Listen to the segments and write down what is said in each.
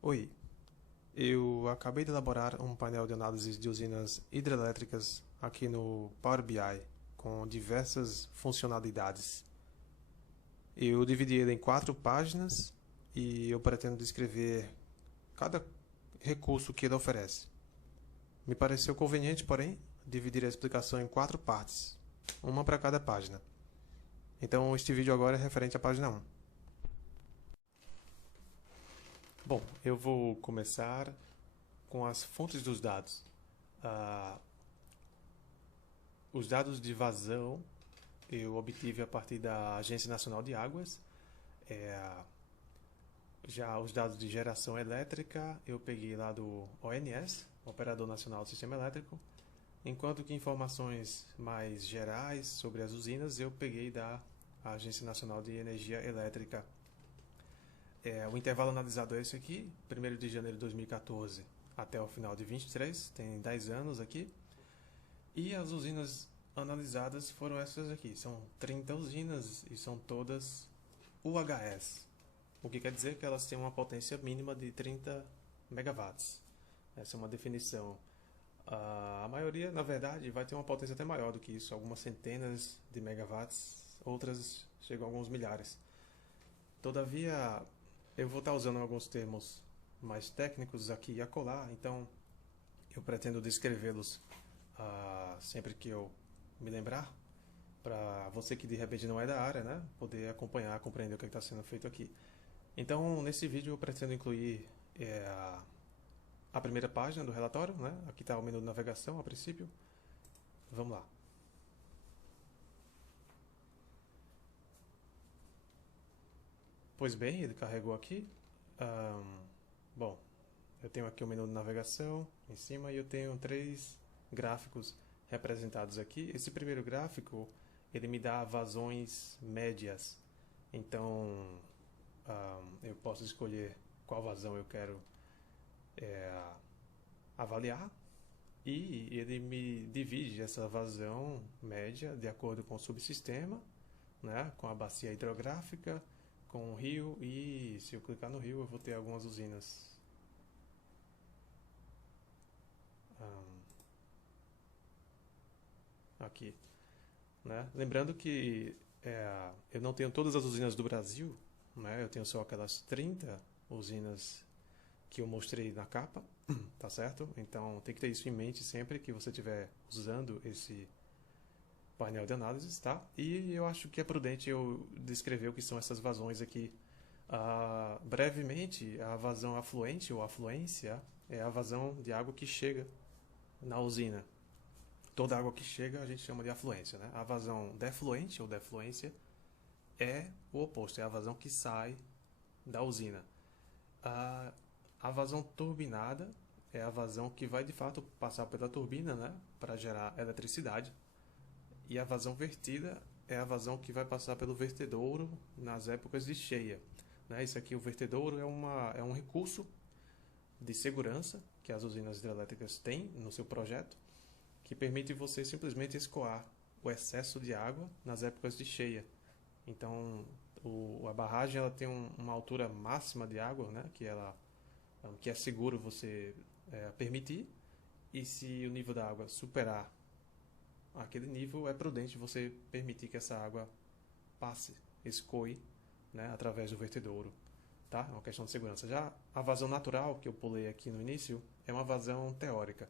Oi, eu acabei de elaborar um painel de análise de usinas hidrelétricas aqui no Power BI com diversas funcionalidades. Eu dividi ele em 4 páginas e eu pretendo descrever cada recurso que ele oferece. Me pareceu conveniente, porém, dividir a explicação em 4 partes, uma para cada página. Então, este vídeo agora é referente à página 1. Bom, eu vou começar com as fontes dos dados. Ah, os dados de vazão eu obtive a partir da Agência Nacional de Águas. É, já os dados de geração elétrica eu peguei lá do ONS, Operador Nacional do Sistema Elétrico, enquanto que informações mais gerais sobre as usinas eu peguei da Agência Nacional de Energia Elétrica. O intervalo analisado é esse aqui, 1º de janeiro de 2014 até o final de 23, tem 10 anos aqui. E as usinas analisadas foram essas aqui, são 30 usinas e são todas UHS, o que quer dizer que elas têm uma potência mínima de 30 megawatts. Essa é uma definição. A maioria, na verdade, vai ter uma potência até maior do que isso, algumas centenas de megawatts, outras chegam a alguns milhares. Todavia, eu vou estar usando alguns termos mais técnicos aqui e acolá, então eu pretendo descrevê-los sempre que eu me lembrar, para você que de repente não é da área, né, poder acompanhar, compreender o que está sendo feito aqui. Então, nesse vídeo eu pretendo incluir a primeira página do relatório, né? Aqui está o menu de navegação a princípio. Vamos lá. Pois bem, ele carregou aqui. Bom, eu tenho aqui o menu de navegação em cima e eu tenho 3 gráficos representados aqui. Esse primeiro gráfico, ele me dá vazões médias. Então, eu posso escolher qual vazão eu quero avaliar e ele me divide essa vazão média de acordo com o subsistema, né, com a bacia hidrográfica, com o rio e se eu clicar no rio eu vou ter algumas usinas. Aqui, né? Lembrando que eu não tenho todas as usinas do Brasil, né? Eu tenho só aquelas 30 usinas que eu mostrei na capa, tá certo? Então tem que ter isso em mente sempre que você estiver usando esse painel de análise, tá? E eu acho que é prudente eu descrever o que são essas vazões aqui. Brevemente, a vazão afluente ou afluência é a vazão de água que chega na usina. Toda água que chega a gente chama de afluência, né? A vazão defluente ou defluência é o oposto, é a vazão que sai da usina. A vazão turbinada é a vazão que vai de fato passar pela turbina, né, para gerar eletricidade. E a vazão vertida é a vazão que vai passar pelo vertedouro nas épocas de cheia. Né? Isso aqui, o vertedouro é um recurso de segurança que as usinas hidrelétricas têm no seu projeto, que permite você simplesmente escoar o excesso de água nas épocas de cheia. Então, a barragem ela tem uma altura máxima de água, né, que é seguro você permitir, e se o nível da água superar aquele nível, é prudente você permitir que essa água passe, escoe, né, através do vertedouro. Tá? É uma questão de segurança. Já a vazão natural, que eu pulei aqui no início, é uma vazão teórica,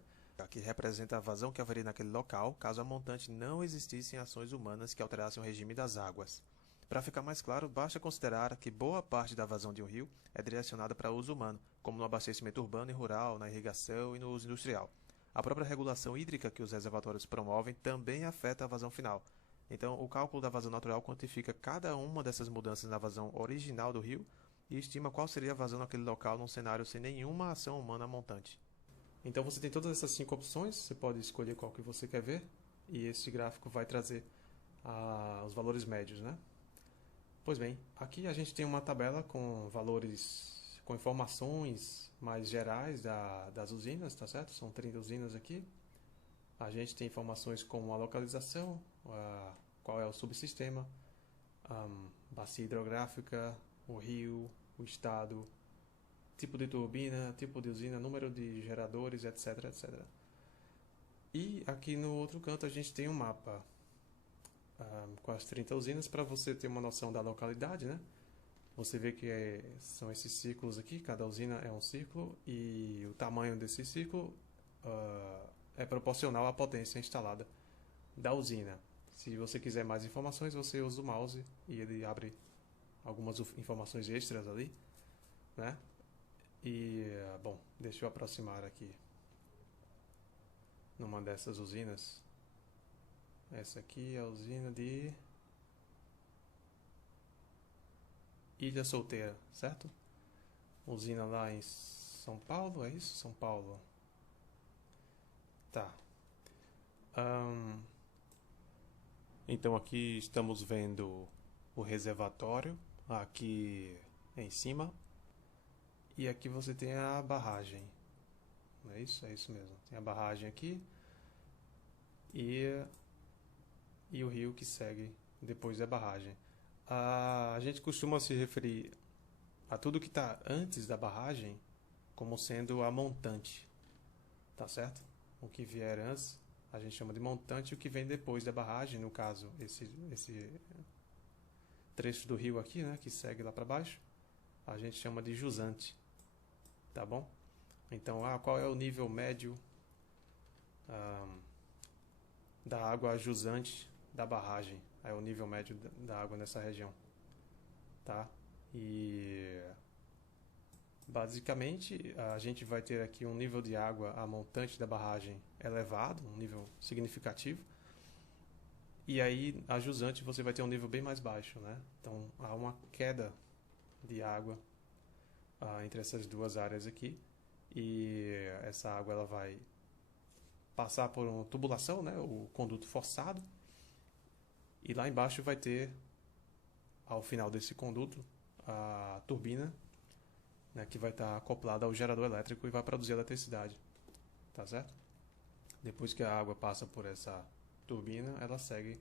que representa a vazão que haveria naquele local caso a montante não existissem ações humanas que alterassem o regime das águas. Para ficar mais claro, basta considerar que boa parte da vazão de um rio é direcionada para uso humano, como no abastecimento urbano e rural, na irrigação e no uso industrial. A própria regulação hídrica que os reservatórios promovem também afeta a vazão final. Então, o cálculo da vazão natural quantifica cada uma dessas mudanças na vazão original do rio e estima qual seria a vazão naquele local num cenário sem nenhuma ação humana montante. Então você tem todas essas 5 opções, você pode escolher qual que você quer ver e esse gráfico vai trazer os valores médios, né? Pois bem, aqui a gente tem uma tabela com valores, com informações mais gerais das usinas, tá certo? São 30 usinas aqui. A gente tem informações como a localização, qual é o subsistema, bacia hidrográfica, o rio, o estado, tipo de turbina, tipo de usina, número de geradores, etc, etc. E aqui no outro canto a gente tem um mapa com as 30 usinas para você ter uma noção da localidade, né? Você vê que são esses círculos aqui, cada usina é um círculo e o tamanho desse círculo é proporcional à potência instalada da usina. Se você quiser mais informações, você usa o mouse e ele abre algumas informações extras ali, né? E, bom, deixa eu aproximar aqui numa dessas usinas. Essa aqui é a usina de Ilha Solteira, certo? Usina lá em São Paulo, é isso? São Paulo. Tá. Então aqui estamos vendo o reservatório, aqui em cima. E aqui você tem a barragem. Não é isso? É isso mesmo. Tem a barragem aqui e o rio que segue depois da barragem. A gente costuma se referir a tudo que está antes da barragem como sendo a montante, tá certo? O que vier antes a gente chama de montante, e o que vem depois da barragem, no caso esse trecho do rio aqui, né, que segue lá para baixo, a gente chama de jusante, tá bom? Então, qual é o nível médio da água jusante da barragem? É o nível médio da água nessa região, tá? E basicamente a gente vai ter aqui um nível de água a montante da barragem elevado, um nível significativo, e aí a jusante você vai ter um nível bem mais baixo, né? Então há uma queda de água entre essas duas áreas aqui, e essa água ela vai passar por uma tubulação, né? O conduto forçado, e lá embaixo vai ter, ao final desse conduto, a turbina, né, que vai estar acoplada ao gerador elétrico e vai produzir eletricidade, tá certo? Depois que a água passa por essa turbina, ela segue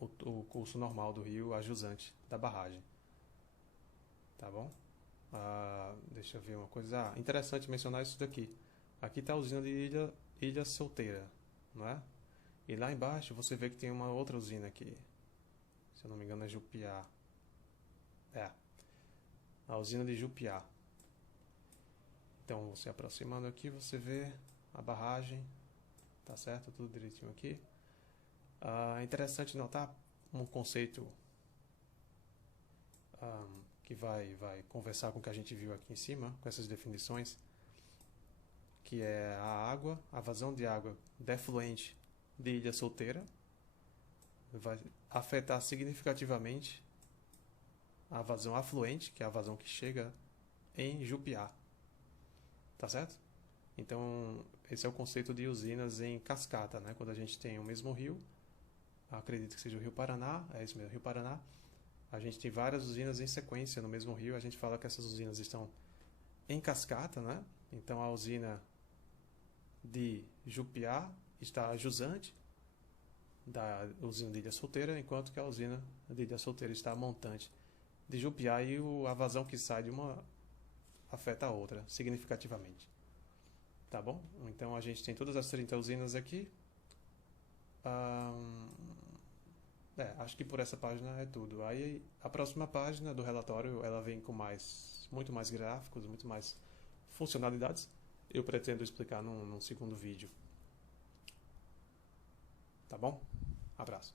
o curso normal do rio, a jusante da barragem, tá bom? Deixa eu ver uma coisa. Interessante mencionar isso daqui. Aqui está a usina de Ilha Solteira, não é? E lá embaixo você vê que tem uma outra usina aqui. Se eu não me engano é Jupiá. A usina de Jupiá. Então, você aproximando aqui, você vê a barragem, tá certo? Tudo direitinho aqui. É interessante notar um conceito que vai conversar com o que a gente viu aqui em cima, com essas definições, que é a água, a vazão de água defluente de Ilha Solteira vai afetar significativamente a vazão afluente, que é a vazão que chega em Jupiá, tá certo? Então, esse é o conceito de usinas em cascata, né? Quando a gente tem o mesmo rio, acredito que seja o Rio Paraná, é isso mesmo, Rio Paraná, a gente tem várias usinas em sequência no mesmo rio, a gente fala que essas usinas estão em cascata, né? Então, a usina de Jupiá está jusante da usina de Ilha Solteira, enquanto que a usina de Ilha Solteira está montante de Jupiá, e a vazão que sai de uma afeta a outra significativamente. Tá bom? Então a gente tem todas as 30 usinas aqui. Acho que por essa página é tudo. Aí a próxima página do relatório ela vem com muito mais gráficos, muito mais funcionalidades. Eu pretendo explicar num segundo vídeo. Tá bom? Abraço.